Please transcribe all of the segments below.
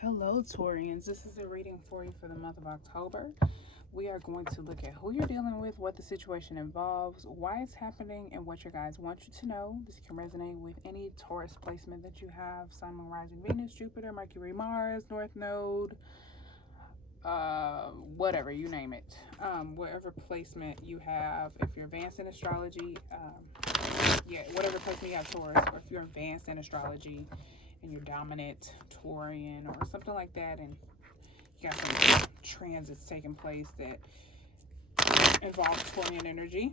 Hello, Taurians. This is a reading for you for the month of October. We are going to look at who you're dealing with, what the situation involves, why it's happening, and what your guides want you to know. This can resonate with any Taurus placement that you have: Sun, Moon, Rising, Venus, Jupiter, Mercury, Mars, North Node, whatever, you name it. Whatever placement you have. If you're advanced in astrology, whatever placement you have Taurus, or if you're advanced in astrology and you're dominant Taurian or something like that, and you got some transits taking place that involve Taurian energy,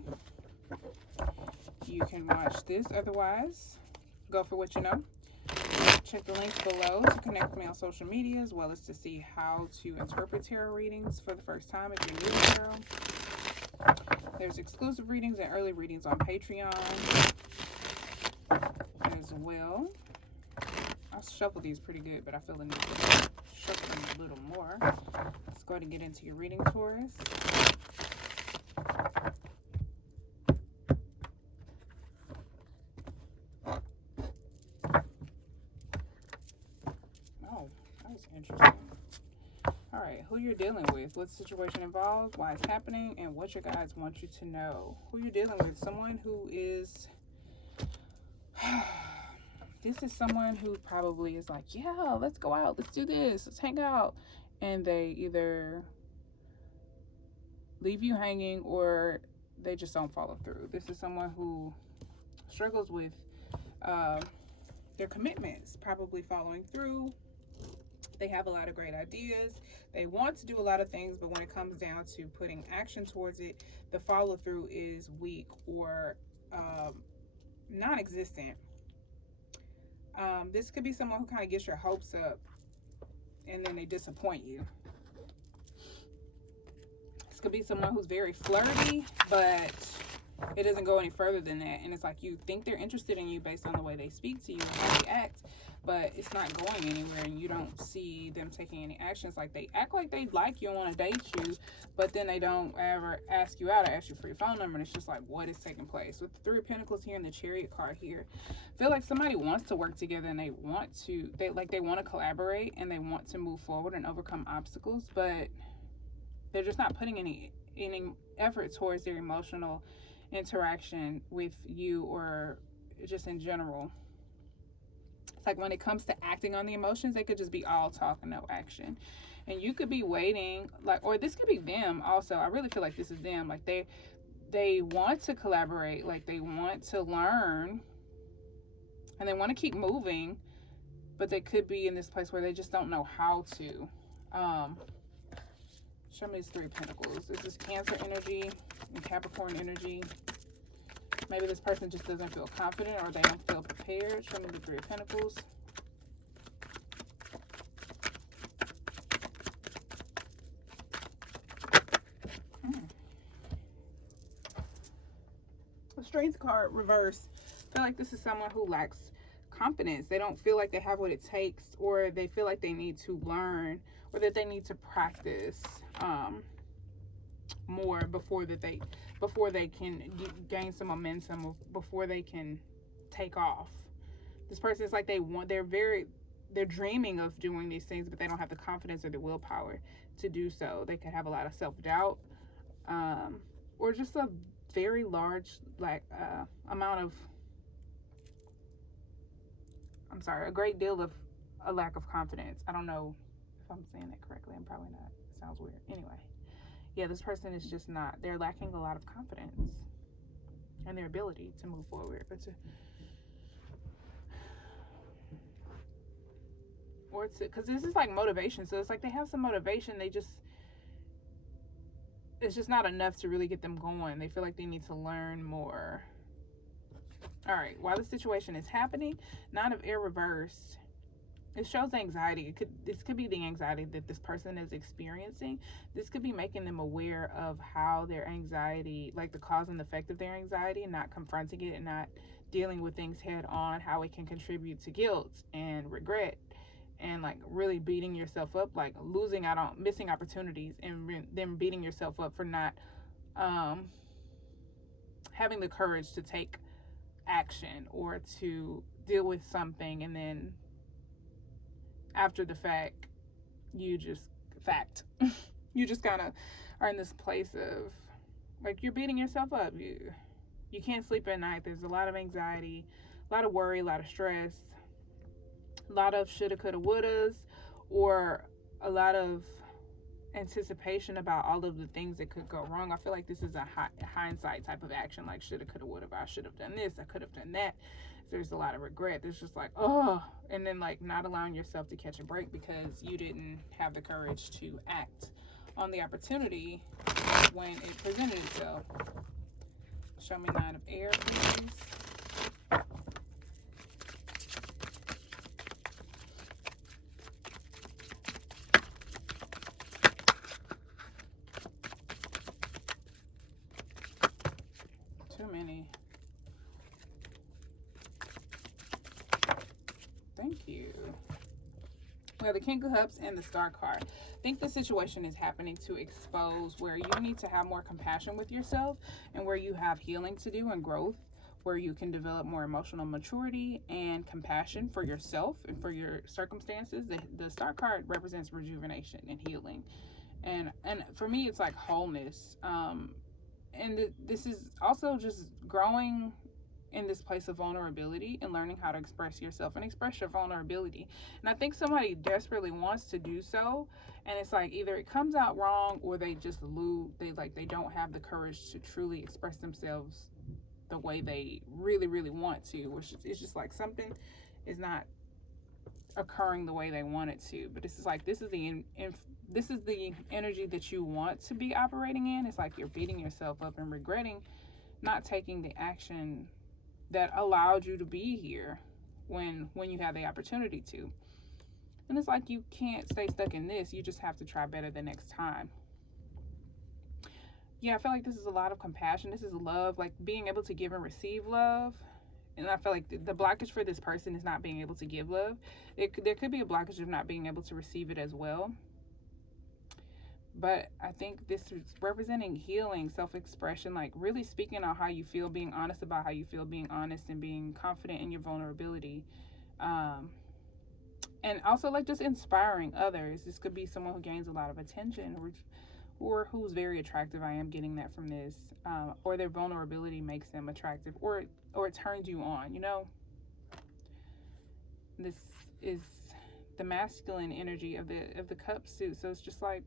you can watch this. Otherwise, go for what you know. Check the links below to connect with me on social media, as well as to see how to interpret tarot readings for the first time if you're new to tarot. There's exclusive readings and early readings on Patreon as well. I shuffle these pretty good, but I feel the need to shuffle them a little more. Let's go ahead and get into your reading, Taurus. Oh, that was interesting. All right, who you're dealing with, what situation involved, why it's happening, and what your guides want you to know. Who you're dealing with, someone who is... This is someone who probably is like, yeah, let's go out, let's do this, let's hang out. And they either leave you hanging or they just don't follow through. This is someone who struggles with their commitments, probably following through. They have a lot of great ideas. They want to do a lot of things, but when it comes down to putting action towards it, the follow through is weak or non-existent. This could be someone who kind of gets your hopes up and then they disappoint you. This could be someone who's very flirty, but it doesn't go any further than that. And it's like you think they're interested in you based on the way they speak to you and how they act, but it's not going anywhere and you don't see them taking any actions. Like they act like they like you and want to date you, but then they don't ever ask you out or ask you for your phone number. And it's just like, what is taking place? With the Three of Pentacles here and the Chariot card here, I feel like somebody wants to work together and they want to collaborate and they want to move forward and overcome obstacles, but they're just not putting any effort towards their emotional interaction with you or just in general. It's like when it comes to acting on the emotions, they could just be all talk and no action. And you could be waiting, like, or this could be them also. I really feel like this is them. Like they want to collaborate, like they want to learn and they want to keep moving, but they could be in this place where they just don't know how to. Show me these Three of Pentacles. This is Cancer energy and Capricorn energy. Maybe this person just doesn't feel confident or they don't feel prepared. Show me the Three of Pentacles. The Strength card reverse. I feel like this is someone who lacks confidence. They don't feel like they have what it takes, or they feel like they need to learn, or that they need to practice more before they can gain some momentum, before they can take off. This person is like they're dreaming of doing these things, but they don't have the confidence or the willpower to do so. They could have a lot of self-doubt, or just a very large amount of, a great deal of a lack of confidence. I don't know if I'm saying that correctly. I'm probably not. It sounds weird. Anyway, yeah, this person is just not. They're lacking a lot of confidence and their ability to move forward, because this is like motivation. So it's like they have some motivation. It's just not enough to really get them going. They feel like they need to learn more. All right, while the situation is happening, Nine of Air reversed. It shows anxiety. This could be the anxiety that this person is experiencing. This could be making them aware of how their anxiety, like the cause and effect of their anxiety, and not confronting it and not dealing with things head on, how it can contribute to guilt and regret, and like really beating yourself up, like missing opportunities, and then beating yourself up for not having the courage to take action or to deal with something, and then after the fact you just, fact, you just kind of are in this place of, like, you're beating yourself up. You can't sleep at night. There's a lot of anxiety, a lot of worry, a lot of stress, a lot of shoulda, coulda, wouldas, or a lot of anticipation about all of the things that could go wrong. I feel like this is a hindsight type of action, like shoulda, coulda, woulda. I should have done this, I could have done that. There's a lot of regret. There's just like, oh, and then like not allowing yourself to catch a break because you didn't have the courage to act on the opportunity when it presented itself. Show me 9 of air, please. Too many. Thank you. We have the King of Cups and the Star card. I think the situation is happening to expose where you need to have more compassion with yourself and where you have healing to do and growth, where you can develop more emotional maturity and compassion for yourself and for your circumstances. The Star card represents rejuvenation and healing. And for me, it's like wholeness. This is also just growing in this place of vulnerability and learning how to express yourself and express your vulnerability. And I think somebody desperately wants to do so, and it's like either it comes out wrong or they just they don't have the courage to truly express themselves the way they really, really want to, which it's just like something is not occurring the way they want it to. But this is like, this is the energy that you want to be operating in. It's like you're beating yourself up and regretting not taking the action that allowed you to be here when you have the opportunity to. And it's like you can't stay stuck in this. You just have to try better the next time. Yeah, I feel like this is a lot of compassion. This is love, like being able to give and receive love. And I feel like the blockage for this person is not being able to give love. There could be a blockage of not being able to receive it as well. But I think this is representing healing, self-expression, like really speaking on how you feel, being honest about how you feel, being honest and being confident in your vulnerability. And also like just inspiring others. This could be someone who gains a lot of attention or who's very attractive. I am getting that from this. Or their vulnerability makes them attractive, or it turns you on, you know? This is the masculine energy of the cup suit. So it's just like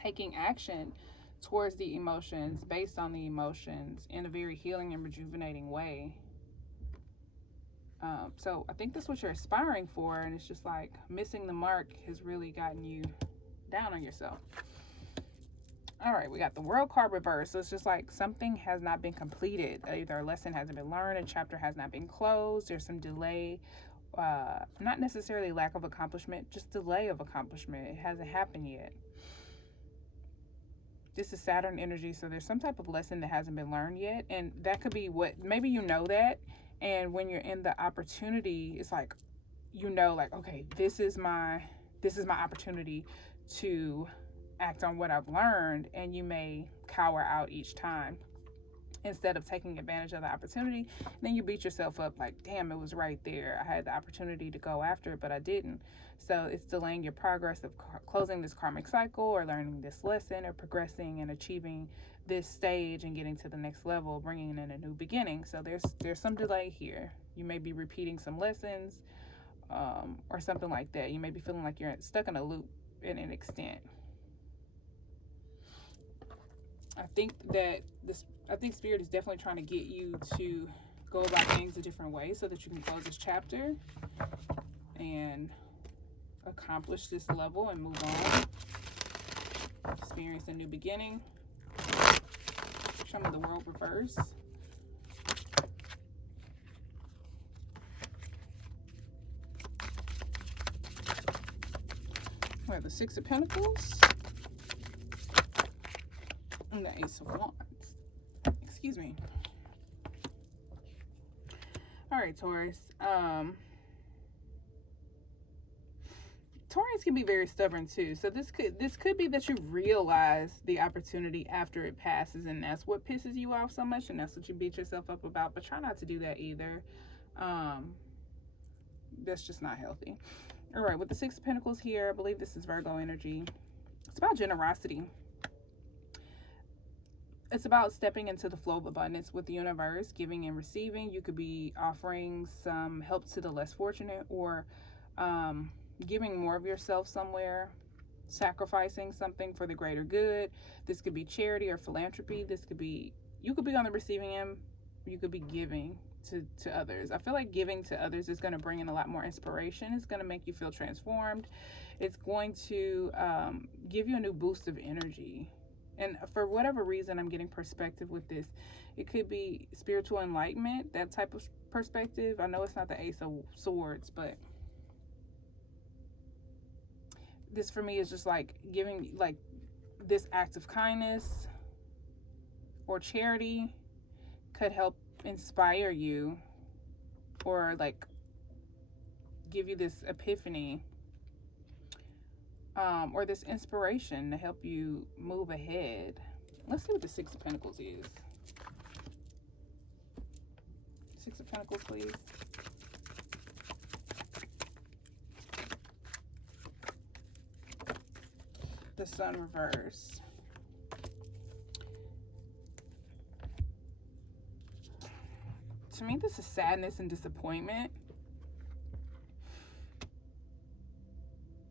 taking action towards the emotions, based on the emotions, in a very healing and rejuvenating way. So I think that's what you're aspiring for, and it's just like missing the mark has really gotten you down on yourself. All right, we got the World card reversed. So it's just like something has not been completed. Either a lesson hasn't been learned, a chapter has not been closed, there's some delay. Not necessarily lack of accomplishment, just delay of accomplishment. It hasn't happened yet. This is Saturn energy, so there's some type of lesson that hasn't been learned yet, and that could be what, maybe you know that, and when you're in the opportunity, it's like, you know, like, okay, this is my opportunity to act on what I've learned, and you may cower out each time instead of taking advantage of the opportunity. Then you beat yourself up like, damn, it was right there. I had the opportunity to go after it, but I didn't. So it's delaying your progress of closing this karmic cycle, or learning this lesson, or progressing and achieving this stage and getting to the next level, bringing in a new beginning. So there's some delay here. You may be repeating some lessons, or something like that. You may be feeling like you're stuck in a loop in an extent. I think Spirit is definitely trying to get you to go about things a different way so that you can close this chapter and accomplish this level and move on. Experience a new beginning. Show me the World reverse. We have the Six of Pentacles and the Ace of Wands. Excuse me. All right, Taurus. Taurus can be very stubborn too. So this could be that you realize the opportunity after it passes, and that's what pisses you off so much, and that's what you beat yourself up about. But try not to do that either. That's just not healthy. All right, with the Six of Pentacles here, I believe this is Virgo energy. It's about generosity. It's about stepping into the flow of abundance with the universe, giving and receiving. You could be offering some help to the less fortunate, or giving more of yourself somewhere, sacrificing something for the greater good. This could be charity or philanthropy. This could be, you could be on the receiving end, you could be giving to others. I feel like giving to others is going to bring in a lot more inspiration. It's going to make you feel transformed. It's going to give you a new boost of energy. And for whatever reason, I'm getting perspective with this. It could be spiritual enlightenment, that type of perspective. I know it's not the Ace of Swords, but this for me is just like giving, like this act of kindness or charity could help inspire you, or like give you this epiphany, or this inspiration to help you move ahead. Let's see what the Six of Pentacles is. Six of Pentacles, please. The Sun reverse. To me, this is sadness and disappointment.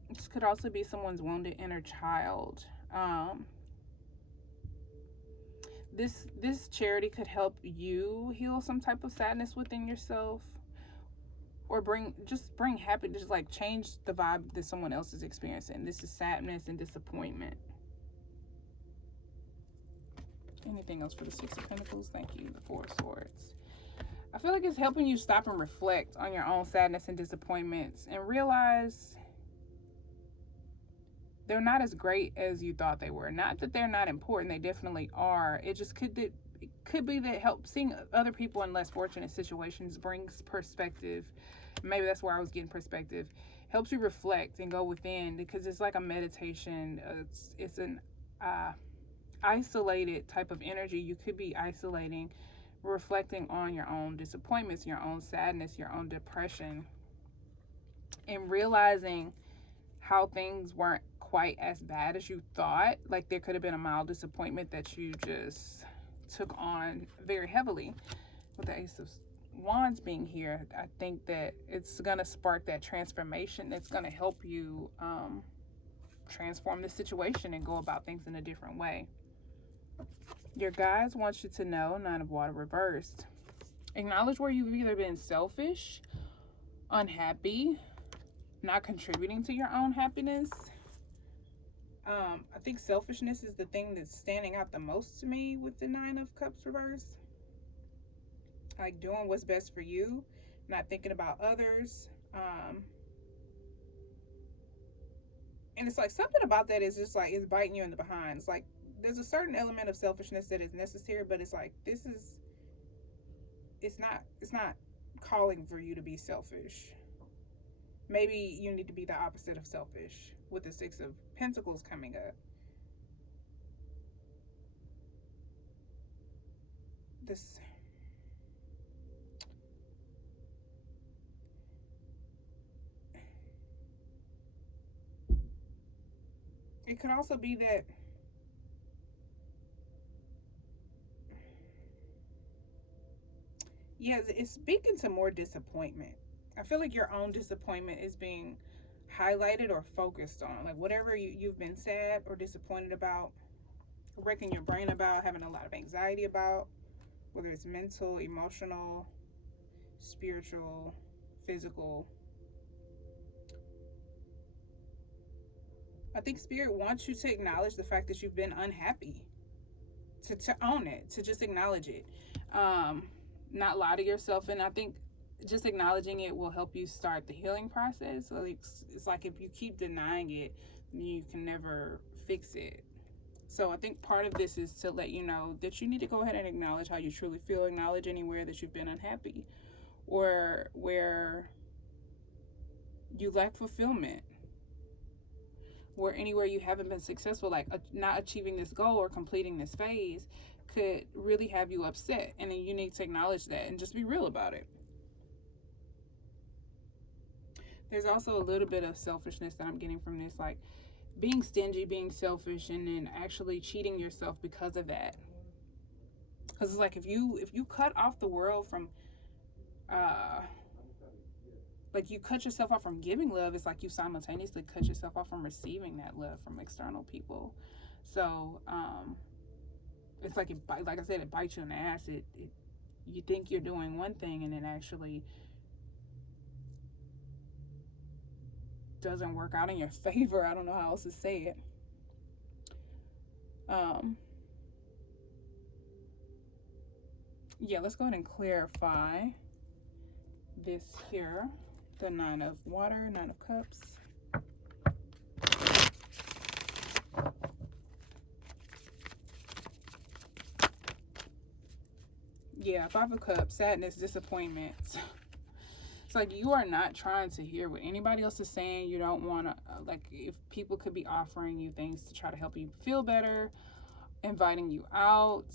This could also be someone's wounded inner child. This charity could help you heal some type of sadness within yourself, or bring happiness, like change the vibe that someone else is experiencing. This is sadness and disappointment. Anything else for the Six of Pentacles? Thank you. The Four of Swords. I feel like it's helping you stop and reflect on your own sadness and disappointments and realize they're not as great as you thought they were. Not that they're not important, they definitely are. It just could be that seeing other people in less fortunate situations brings perspective. Maybe that's where I was getting perspective. Helps you reflect and go within, because it's like a meditation. It's an isolated type of energy. You could be isolating, reflecting on your own disappointments, your own sadness, your own depression, and realizing how things weren't quite as bad as you thought. Like there could have been a mild disappointment that you just took on very heavily. With the Ace of Wands being here, I think that it's gonna spark that transformation that's gonna help you transform the situation and go about things in a different way. Your guides want you to know, Nine of Water reversed. Acknowledge where you've either been selfish, unhappy, not contributing to your own happiness. I think selfishness is the thing that's standing out the most to me with the Nine of Cups reverse. Like doing what's best for you, not thinking about others. And it's like something about that is just like, it's biting you in the behind. It's like there's a certain element of selfishness that is necessary, but it's like it's not calling for you to be selfish. Maybe you need to be the opposite of selfish with the Six of Pentacles coming up. It could also be that it's speaking to more disappointment. I feel like your own disappointment is being highlighted or focused on. Like whatever you've been sad or disappointed about, wrecking your brain about, having a lot of anxiety about, whether it's mental, emotional, spiritual, physical. I think Spirit wants you to acknowledge the fact that you've been unhappy. To own it, to just acknowledge it. Not lie to yourself. And I think just acknowledging it will help you start the healing process. So it's like if you keep denying it, you can never fix it. So I think part of this is to let you know that you need to go ahead and acknowledge how you truly feel. Acknowledge anywhere that you've been unhappy or where you lack fulfillment, or anywhere you haven't been successful, like not achieving this goal or completing this phase could really have you upset. And then you need to acknowledge that and just be real about it. There's also a little bit of selfishness that I'm getting from this, like being stingy, being selfish, and then actually cheating yourself because of that. Because it's like if you cut off the world from like you cut yourself off from giving love, it's like you simultaneously cut yourself off from receiving that love from external people. So it's like like I said, it bites you in the ass. You think you're doing one thing and it actually doesn't work out in your favor. I don't know how else to say it. Yeah, let's go ahead and clarify this here. The 9 of water, 9 of cups. Yeah, 5 of cups, sadness, disappointment. It's like you are not trying to hear what anybody else is saying. You don't want to, like, if people could be offering you things to try to help you feel better, inviting you out.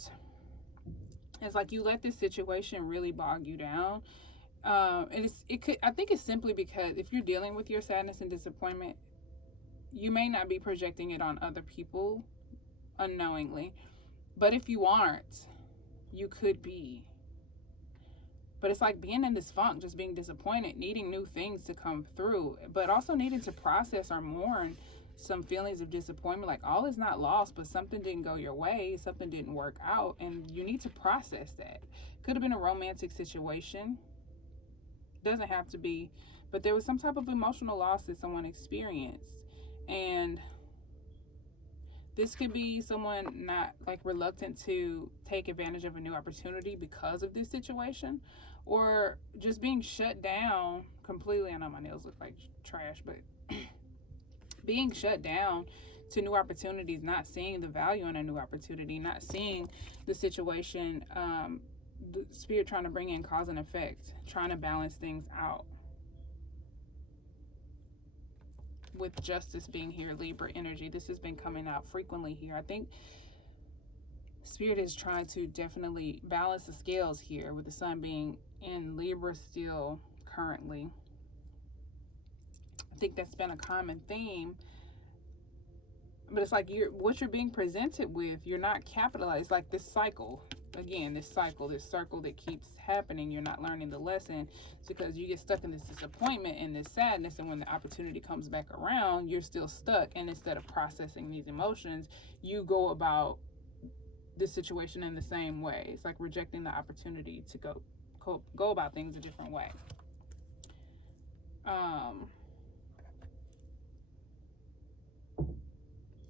It's like you let this situation really bog you down. And I think it's simply because if you're dealing with your sadness and disappointment, you may not be projecting it on other people unknowingly. But if you aren't, you could be. But it's like being in this funk, just being disappointed, needing new things to come through, but also needing to process or mourn some feelings of disappointment. Like all is not lost, but something didn't go your way, something didn't work out, and you need to process that. Could have been a romantic situation. Doesn't have to be, but there was some type of emotional loss that someone experienced, and this could be someone not like reluctant to take advantage of a new opportunity because of this situation, or just being shut down completely. I know my nails look like trash, but being shut down to new opportunities, not seeing the value in a new opportunity, not seeing the situation, the spirit trying to bring in cause and effect, trying to balance things out. With justice being here, Libra energy, this has been coming out frequently here. I think spirit is trying to definitely balance the scales here, with the sun being in Libra still currently. I think that's been a common theme. But it's like what you're being presented with, you're not capitalized. Like this cycle, again, this circle that keeps happening. You're not learning the lesson. It's because you get stuck in this disappointment and this sadness, and when the opportunity comes back around, you're still stuck. And instead of processing these emotions, you go about this situation in the same way. It's like rejecting the opportunity to go about things a different way.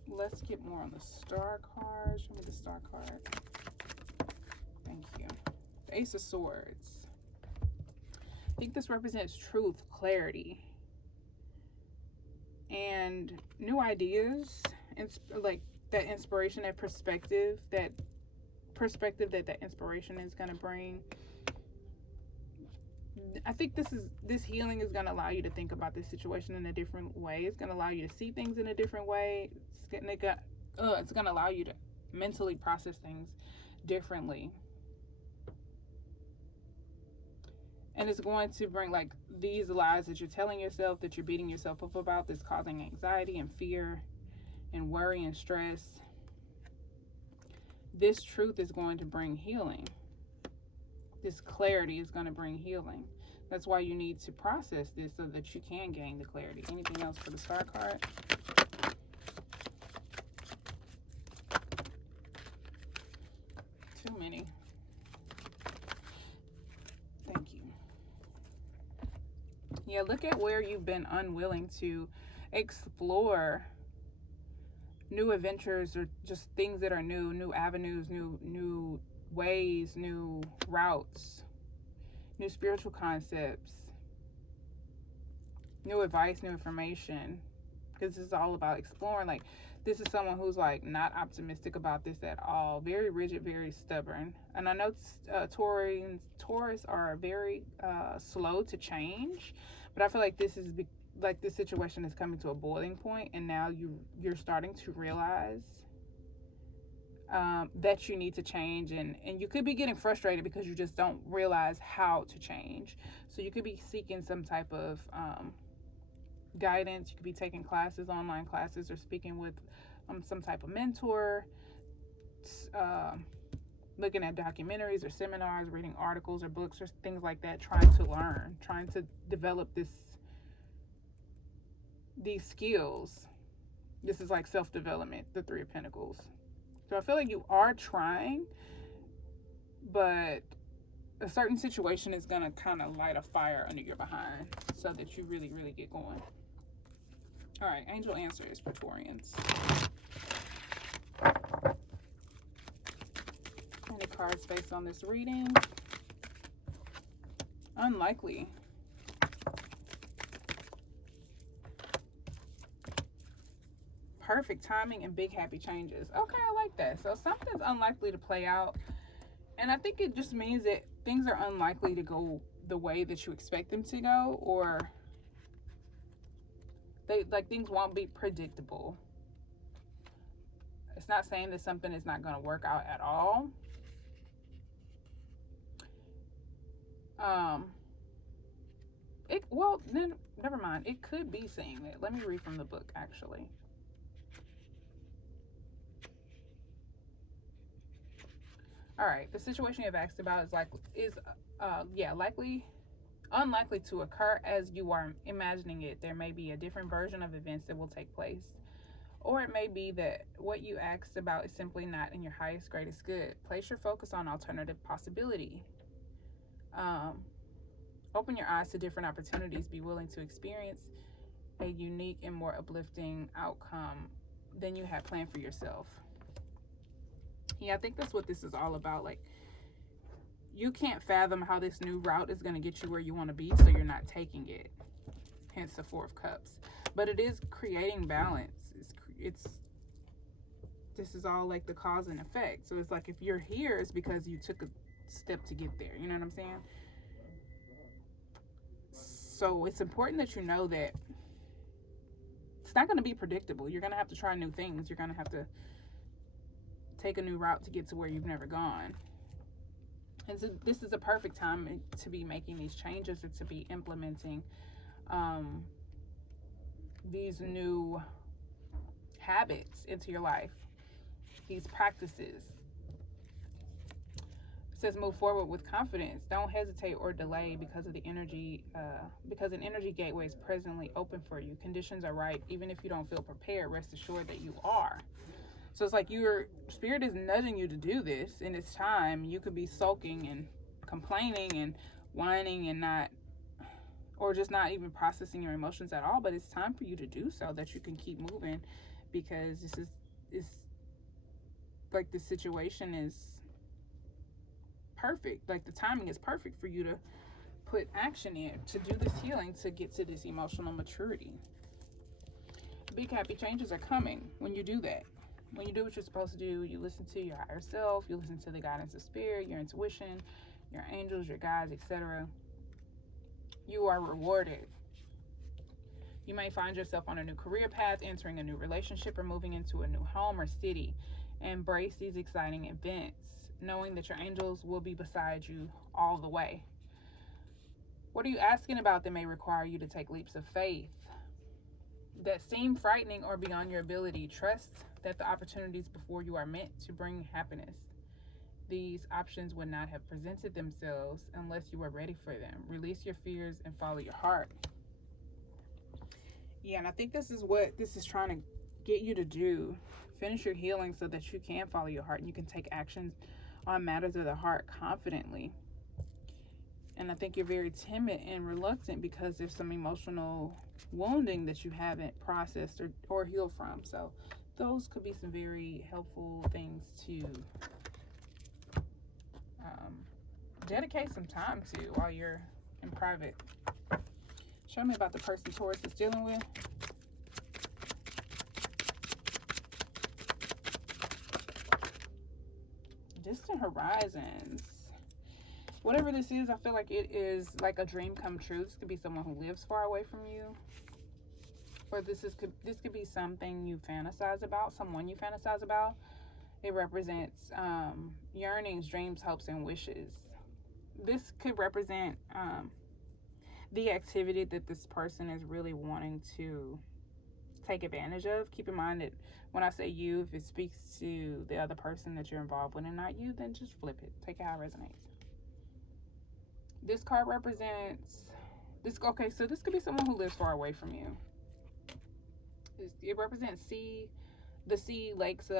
Let's get more on the star card. Show me the star card. Thank you. The Ace of Swords. I think this represents truth, clarity, and new ideas. It's like that inspiration, that perspective that inspiration is going to bring. I think this healing is going to allow you to think about this situation in a different way. It's going to allow you to see things in a different way. It's going to allow you to mentally process things differently. And it's going to bring like these lies that you're telling yourself, that you're beating yourself up about, that's causing anxiety and fear and worry and stress. This truth is going to bring healing. This clarity is going to bring healing. That's why you need to process this so that you can gain the clarity. Anything else for the star card? Too many. Thank you. Yeah, look at where you've been unwilling to explore new adventures, or just things that are new avenues, new ways, new routes, new spiritual concepts, new advice, new information. Because this is all about exploring. Like, this is someone who's like not optimistic about this at all. Very rigid, very stubborn. And I know Taurus are very slow to change, but I feel like this situation is coming to a boiling point, and now you're starting to realize that you need to change, and you could be getting frustrated because you just don't realize how to change. So you could be seeking some type of guidance. You could be taking classes, online classes, or speaking with some type of mentor, looking at documentaries or seminars, reading articles or books or things like that, trying to learn, trying to develop these skills. This is like self-development, the Three of Pentacles. So I feel like you are trying, but a certain situation is going to kind of light a fire under your behind so that you really, really get going. All right, angel answers for Taurians. Any cards based on this reading? Unlikely. Perfect timing and big happy changes. Okay, I like that. So something's unlikely to play out. And I think it just means that things are unlikely to go the way that you expect them to go, or things won't be predictable. It's not saying that something is not going to work out at all. Never mind. It could be saying that. Let me read from the book, actually. All right, the situation you've asked about is unlikely to occur as you are imagining it. There may be a different version of events that will take place, or it may be that what you asked about is simply not in your highest, greatest good. Place your focus on alternative possibility. Open your eyes to different opportunities. Be willing to experience a unique and more uplifting outcome than you had planned for yourself. Yeah, I think that's what this is all about. Like, you can't fathom how this new route is going to get you where you want to be, so you're not taking it. Hence the Four of Cups. But it is creating balance. This is all like the cause and effect. So it's like, if you're here, it's because you took a step to get there. You know what I'm saying? So it's important that you know that it's not going to be predictable. You're going to have to try new things. You're going to have to take a new route to get to where you've never gone. And so this is a perfect time to be making these changes, or to be implementing these new habits into your life, these practices. It says move forward with confidence. Don't hesitate or delay because of the energy, because an energy gateway is presently open for you. Conditions are right. Even if you don't feel prepared, rest assured that you are. So it's like your spirit is nudging you to do this, and it's time. You could be sulking and complaining and whining and just not even processing your emotions at all, but it's time for you to do so, that you can keep moving, because this situation is perfect. Like, the timing is perfect for you to put action in, to do this healing, to get to this emotional maturity. Big happy changes are coming when you do that. When you do what you're supposed to do, you listen to your higher self, you listen to the guidance of spirit, your intuition, your angels, your guides, etc. You are rewarded. You may find yourself on a new career path, entering a new relationship, or moving into a new home or city. Embrace these exciting events, knowing that your angels will be beside you all the way. What are you asking about that may require you to take leaps of faith that seem frightening or beyond your ability? Trust that the opportunities before you are meant to bring happiness. These options would not have presented themselves unless you were ready for them. Release your fears and follow your heart. Yeah, and I think this is what this is trying to get you to do. Finish your healing so that you can follow your heart and you can take actions on matters of the heart confidently. And I think you're very timid and reluctant because there's some emotional wounding that you haven't processed or healed from. So those could be some very helpful things to dedicate some time to while you're in private. Show me about the person Taurus is dealing with. Distant horizons. Whatever this is, I feel like it is like a dream come true. This could be someone who lives far away from you. Or this could be something you fantasize about, someone you fantasize about. It represents yearnings, dreams, hopes, and wishes. This could represent the activity that this person is really wanting to take advantage of. Keep in mind that when I say you, if it speaks to the other person that you're involved with and not you, then just flip it. Take it how it resonates. This card represents this. Okay, so this could be someone who lives far away from you. It represents the sea, lakes,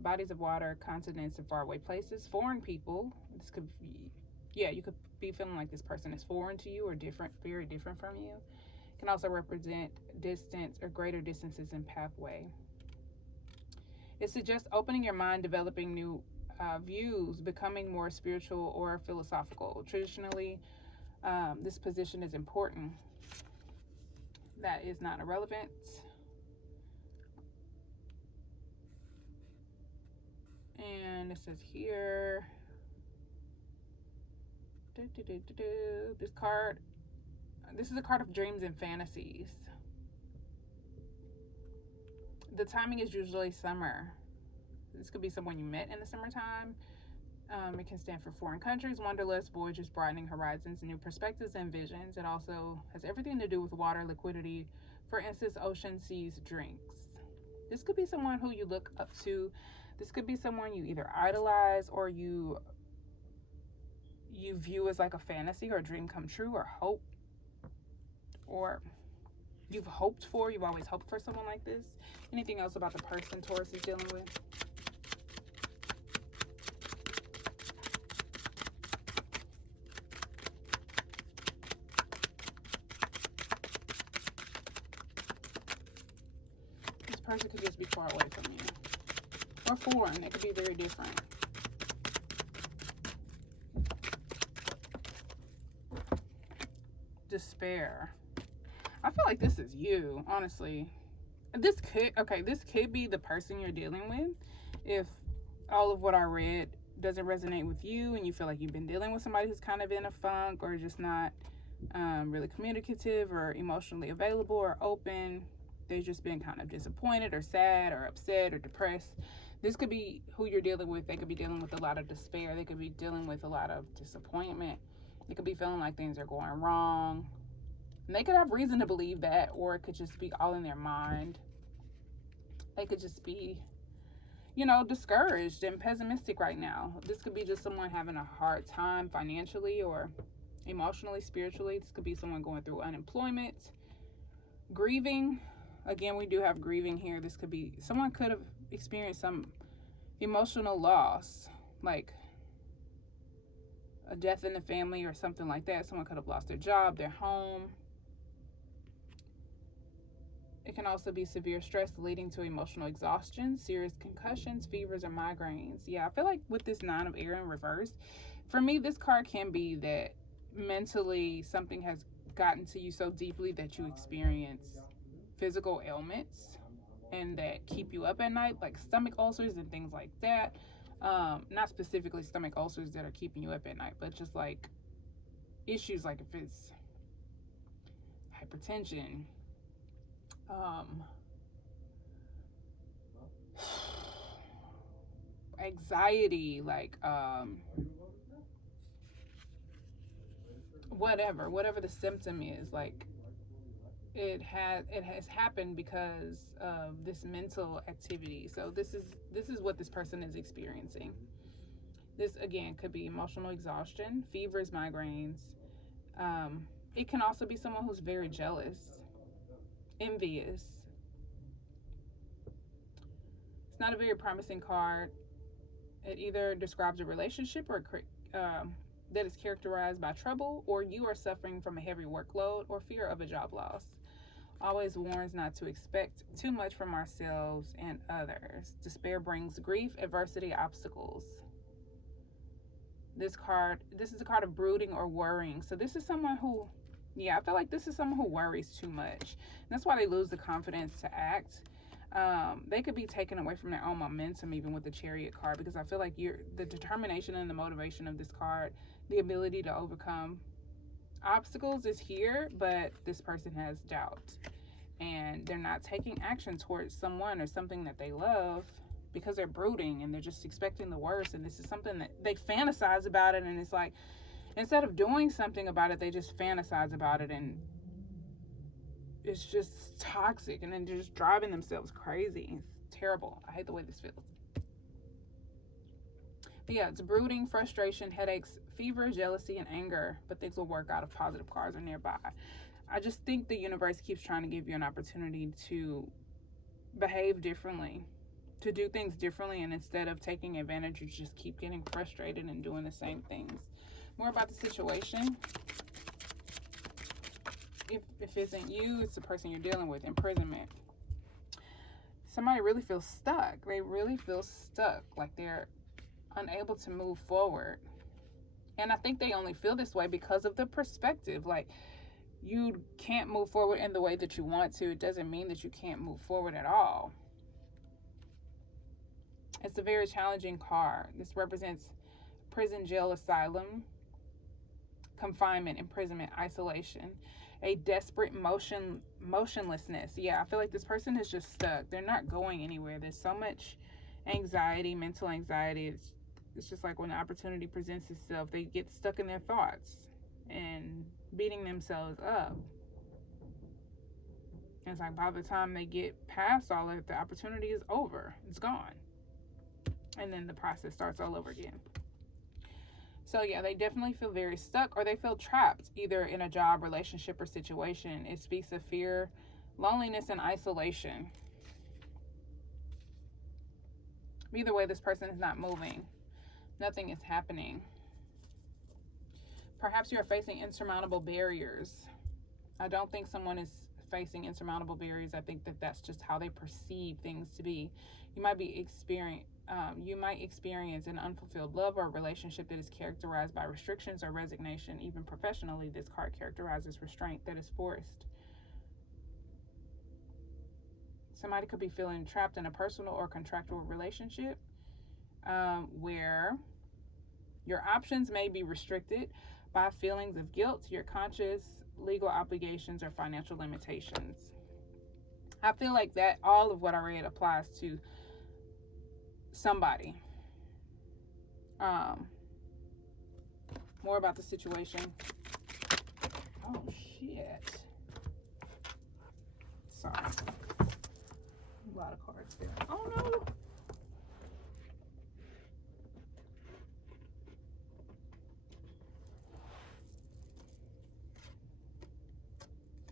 bodies of water, continents, and faraway places. Foreign people. This could be, yeah, you could be feeling like this person is foreign to you or different, very different from you. It can also represent distance or greater distances in pathway. It suggests opening your mind, developing new views, becoming more spiritual or philosophical. Traditionally, this position is important. That is not irrelevant. And it says here, this card, this is a card of dreams and fantasies. The timing is usually summer. This could be someone you met in the summertime. It can stand for foreign countries, wanderlust, voyages, broadening horizons, new perspectives and visions. It also has everything to do with water, liquidity, for instance, ocean, seas, drinks. This could be someone who you look up to. This could be someone you either idolize or you view as like a fantasy or a dream come true, or hope, or you've hoped for. You've always hoped for someone like this. Anything else about the person Taurus is dealing with? This person could just be far away from you. Or foreign. It could be very different. Despair. I feel like this is you, honestly. This could be the person you're dealing with. If all of what I read doesn't resonate with you and you feel like you've been dealing with somebody who's kind of in a funk or just not really communicative or emotionally available or open, they've just been kind of disappointed or sad or upset or depressed. This could be who you're dealing with. They could be dealing with a lot of despair. They could be dealing with a lot of disappointment. They could be feeling like things are going wrong. And they could have reason to believe that, or it could just be all in their mind. They could just be, discouraged and pessimistic right now. This could be just someone having a hard time financially or emotionally, spiritually. This could be someone going through unemployment, grieving. Again, we do have grieving here. This could be, someone could have experienced some emotional loss, like a death in the family or something like that. Someone could have lost their job, their home. It can also be severe stress leading to emotional exhaustion, serious concussions, fevers, or migraines. Yeah, I feel like with this 9 of air in reverse, for me, this card can be that mentally something has gotten to you so deeply that you experience physical ailments and that keep you up at night, like stomach ulcers and things like that. Not specifically stomach ulcers that are keeping you up at night, but just like issues like if it's hypertension, anxiety, like whatever the symptom is, like it has happened because of this mental activity. So this is what this person is experiencing. This again could be emotional exhaustion, fevers, migraines. It can also be someone who's very jealous, envious. It's not a very promising card. It either describes a relationship or that is characterized by trouble, or you are suffering from a heavy workload or fear of a job loss. Always warns not to expect too much from ourselves and others. Despair brings grief, adversity, obstacles. This is a card of brooding or worrying. So this is someone who, I feel like this is someone who worries too much. And that's why they lose the confidence to act. They could be taken away from their own momentum, even with the Chariot card, because I feel like the determination and the motivation of this card, the ability to overcome obstacles is here, but this person has doubt and they're not taking action towards someone or something that they love because they're brooding and they're just expecting the worst. And this is something that they fantasize about it, and it's like instead of doing something about it, they just fantasize about it, and it's just toxic, and then they're just driving themselves crazy. It's terrible. I hate the way this feels. But yeah, it's brooding, frustration, headaches, fever, jealousy, and anger, but things will work out if positive cards are nearby. I just think the universe keeps trying to give you an opportunity to behave differently, to do things differently, and instead of taking advantage, you just keep getting frustrated and doing the same things. More about the situation. If it isn't you, it's the person you're dealing with. Imprisonment. Somebody really feels stuck. They really feel stuck, like they're unable to move forward. And I think they only feel this way because of the perspective. Like, you can't move forward in the way that you want to. It doesn't mean that you can't move forward at all. It's a very challenging card. This represents prison, jail, asylum, confinement, imprisonment, isolation, a desperate motionlessness. Yeah, I feel like this person is just stuck. They're not going anywhere. There's so much anxiety, mental anxiety. It's just like when the opportunity presents itself, they get stuck in their thoughts and beating themselves up. And it's like by the time they get past all of it, the opportunity is over. It's gone. And then the process starts all over again. So yeah, they definitely feel very stuck, or they feel trapped, either in a job, relationship, or situation. It speaks of fear, loneliness, and isolation. Either way, this person is not moving. Nothing is happening. Perhaps you're facing insurmountable barriers. I don't think someone is facing insurmountable barriers. I think that that's just how they perceive things to be. You might experience an unfulfilled love or relationship that is characterized by restrictions or resignation. Even professionally, this card characterizes restraint that is forced. Somebody could be feeling trapped in a personal or contractual relationship where your options may be restricted by feelings of guilt, your conscious, legal obligations, or financial limitations. I feel like that all of what I read applies to somebody. More about the situation. Oh shit. Sorry. A lot of cards there. Oh no.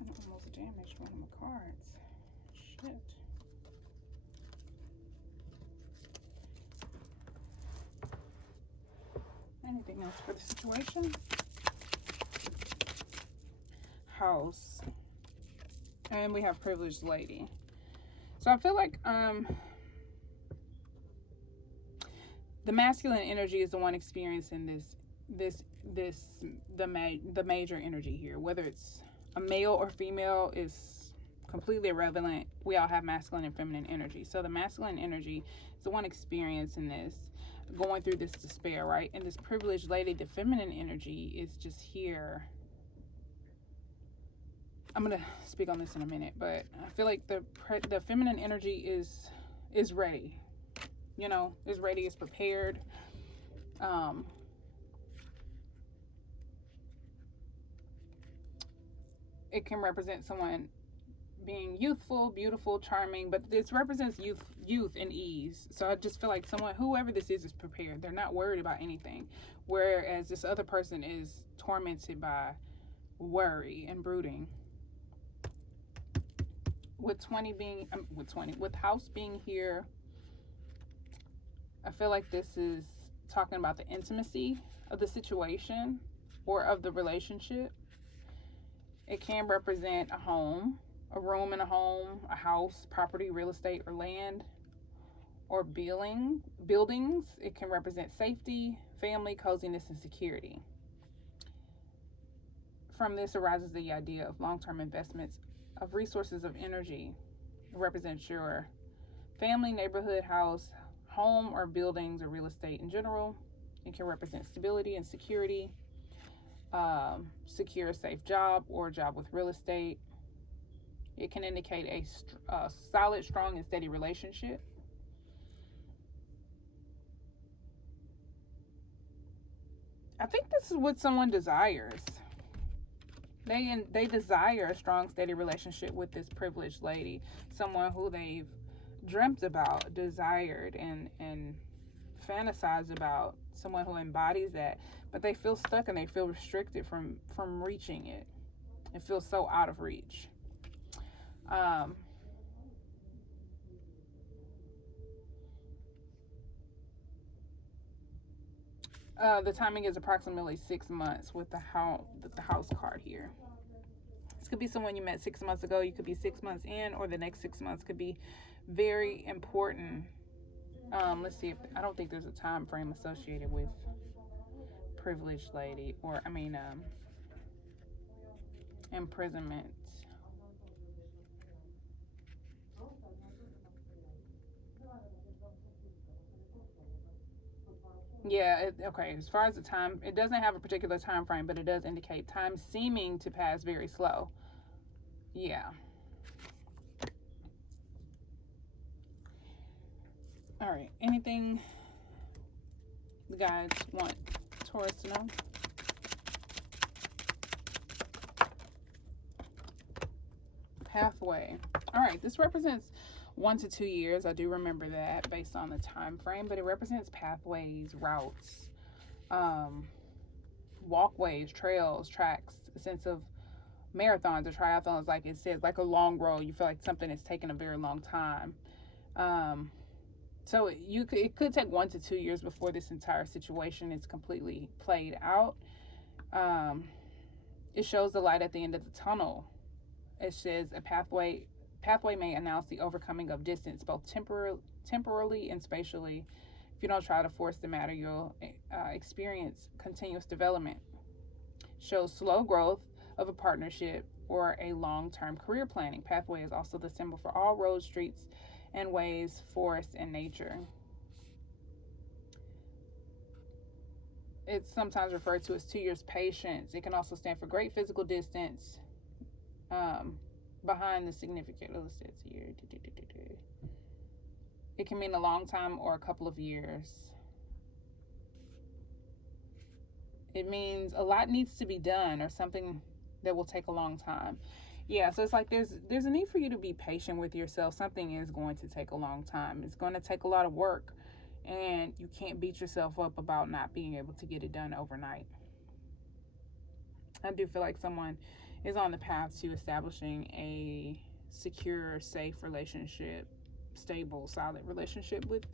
I almost damaged one of my cards. Shit. Anything else for the situation? House. And we have privileged lady. So I feel like the masculine energy is the one experiencing the major energy here. Whether it's a male or female is completely irrelevant. We all have masculine and feminine energy. So the masculine energy is the one experiencing this, going through this despair, right? And this privileged lady, the feminine energy, is just here. I'm gonna speak on this in a minute, but I feel like the feminine energy is ready. You know, is ready, is prepared. It can represent someone being youthful, beautiful, charming, but this represents youth and ease. So I just feel like whoever this is prepared. They're not worried about anything, whereas this other person is tormented by worry and brooding. With house being here, I feel like this is talking about the intimacy of the situation or of the relationship. It can represent a home, a room in a home, a house, property, real estate, or land, or buildings. It can represent safety, family, coziness, and security. From this arises the idea of long-term investments of resources of energy. It represents your family, neighborhood, house, home, or buildings, or real estate in general. It can represent stability and security, secure a safe job or a job with real estate. It can indicate a solid, strong, and steady relationship. I think this is what someone desires. They desire a strong, steady relationship with this privileged lady, someone who they've dreamt about, desired, and fantasized about, someone who embodies that, but they feel stuck and they feel restricted from reaching it. It feels so out of reach. The timing is approximately 6 months with the house card here. This could be someone you met 6 months ago. You could be 6 months in, or the next 6 months could be very important. Let's see if I don't think there's a time frame associated with privileged lady, or imprisonment. Yeah, okay, as far as the time, it doesn't have a particular time frame, but it does indicate time seeming to pass very slow. Yeah. All right, anything the guys want Taurus to know? Pathway. All right, this represents 1 to 2 years. I do remember that based on the time frame, but it represents pathways, routes, walkways, trails, tracks, a sense of marathons or triathlons, like it says, like a long road. You feel like something is taking a very long time. So it could take 1 to 2 years before this entire situation is completely played out. It shows the light at the end of the tunnel. It says a pathway may announce the overcoming of distance, both temporally and spatially. If you don't try to force the matter, you'll experience continuous development. Shows slow growth of a partnership or a long-term career planning. Pathway is also the symbol for all roads, streets, and ways, forests, and nature. It's sometimes referred to as 2 years patience. It can also stand for great physical distance behind the significant. Let's say it's a year. It can mean a long time or a couple of years. It means a lot needs to be done, or something that will take a long time. Yeah, so it's like there's a need for you to be patient with yourself. Something is going to take a long time. It's going to take a lot of work, and you can't beat yourself up about not being able to get it done overnight. I do feel like someone is on the path to establishing a secure, safe relationship, stable, solid relationship with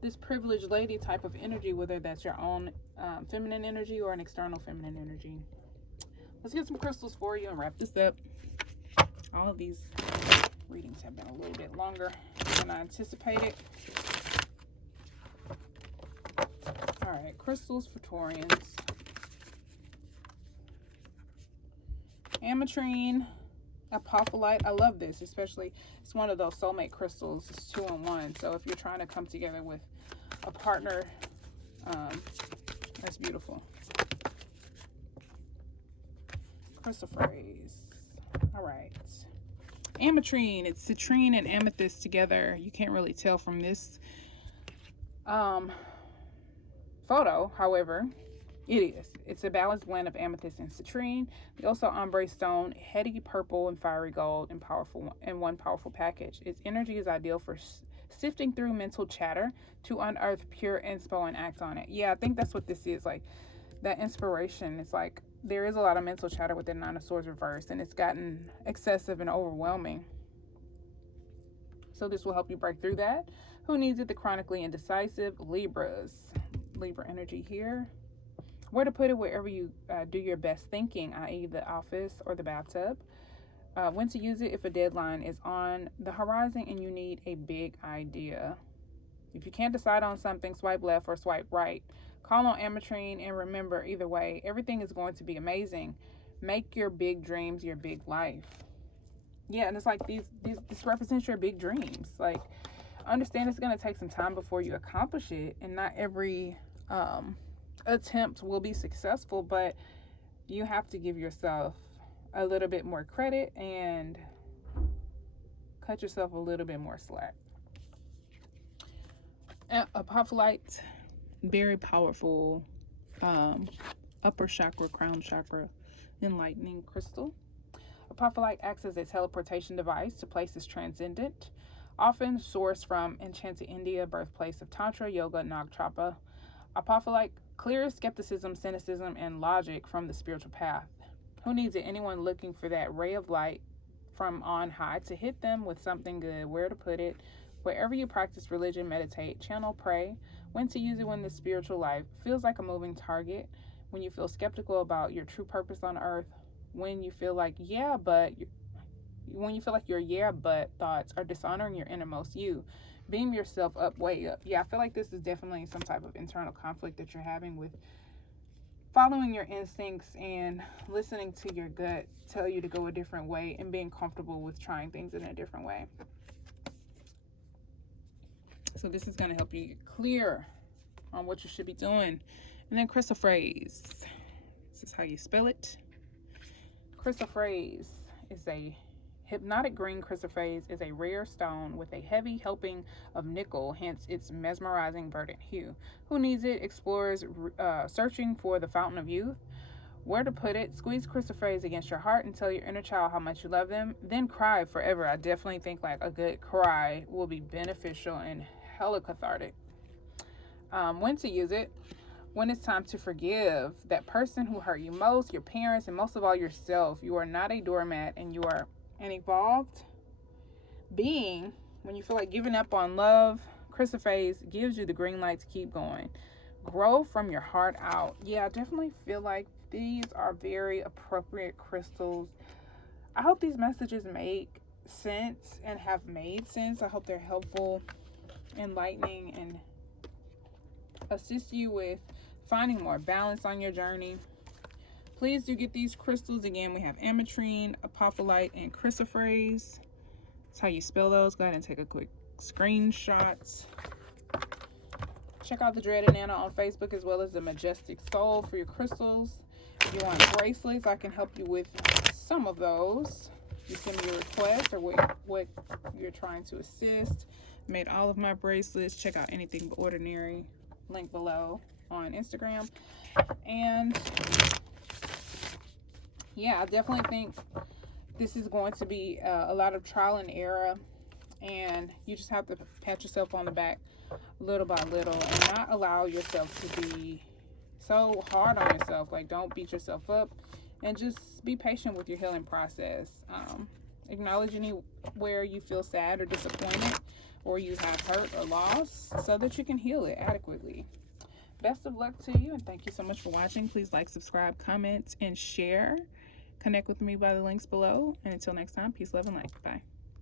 this privileged lady type of energy, whether that's your own feminine energy or an external feminine energy. Let's get some crystals for you and wrap this up. All of these readings have been a little bit longer than I anticipated. All right, crystals for Taurians. Ametrine, apophyllite. I love this, especially it's one of those soulmate crystals. It's 2 in 1. So if you're trying to come together with a partner, that's beautiful. Crystal phrase. All right. Ametrine. It's citrine and amethyst together. You can't really tell from this photo, however. It is. It's a balanced blend of amethyst and citrine. The also ombre stone, heady purple and fiery gold, and one powerful package. Its energy is ideal for sifting through mental chatter to unearth pure inspo and act on it. Yeah, I think that's what this is. Like that inspiration. It's like there is a lot of mental chatter with the 9 of Swords reversed, and it's gotten excessive and overwhelming. So this will help you break through that. Who needs it? The chronically indecisive. Libras. Libra energy here. Where to put it? Wherever you do your best thinking, i.e. the office or the bathtub. When to use it? If a deadline is on the horizon and you need a big idea. If you can't decide on something, swipe left or swipe right. Call on Ametrine, and remember, either way, everything is going to be amazing. Make your big dreams your big life. Yeah, and it's like this represents your big dreams. Like, understand it's going to take some time before you accomplish it, and not every attempt will be successful, but you have to give yourself a little bit more credit and cut yourself a little bit more slack. Apophyllite, very powerful upper chakra, crown chakra, enlightening crystal. Apophyllite acts as a teleportation device to places transcendent, often sourced from enchanted India, birthplace of Tantra, Yoga, Nagtrapa. Apophyllite clears skepticism, cynicism, and logic from the spiritual path. Who needs it? Anyone looking for that ray of light from on high to hit them with something good, where to put it, wherever you practice religion, meditate, channel, pray, when to use it when the spiritual life feels like a moving target, when you feel skeptical about your true purpose on earth, when you feel like your yeah but thoughts are dishonoring your innermost you. Beam yourself up, way up. Yeah, I feel like this is definitely some type of internal conflict that you're having with following your instincts and listening to your gut tell you to go a different way and being comfortable with trying things in a different way. So this is going to help you get clear on what you should be doing. And then chrysoprase. This is how you spell it. Chrysoprase is a hypnotic green. Chrysoprase is a rare stone with a heavy helping of nickel, hence its mesmerizing verdant hue. Who needs it? Explorers searching for the fountain of youth. Where to put it? Squeeze chrysoprase against your heart and tell your inner child how much you love them. Then cry forever. I definitely think like a good cry will be beneficial and hella cathartic. When to use it? When it's time to forgive that person who hurt you most, your parents, and most of all yourself. You are not a doormat, and you are an evolved being. When you feel like giving up on love, chrysoprase gives you the green light to keep going. Grow from your heart out. Yeah, I definitely feel like these are very appropriate crystals. I hope these messages make sense and have made sense. I hope they're helpful, enlightening, and assist you with finding more balance on your journey. Please do get these crystals. Again, we have ametrine, apophyllite, and chrysoprase. That's how you spell those. Go ahead and take a quick screenshot. Check out the Dreaded Nana on Facebook as well as the Majestic Soul for your crystals. If you want bracelets, I can help you with some of those. You send me a request or what you're trying to assist. Made all of my bracelets. Check out Anything But Ordinary. Link below on Instagram. And yeah, I definitely think this is going to be a lot of trial and error, and you just have to pat yourself on the back little by little and not allow yourself to be so hard on yourself. Like, don't beat yourself up and just be patient with your healing process. Acknowledge anywhere you feel sad or disappointed or you have hurt or lost so that you can heal it adequately. Best of luck to you, and thank you so much for watching. Please like, subscribe, comment, and share. Connect with me by the links below. And until next time, peace, love, and light. Bye.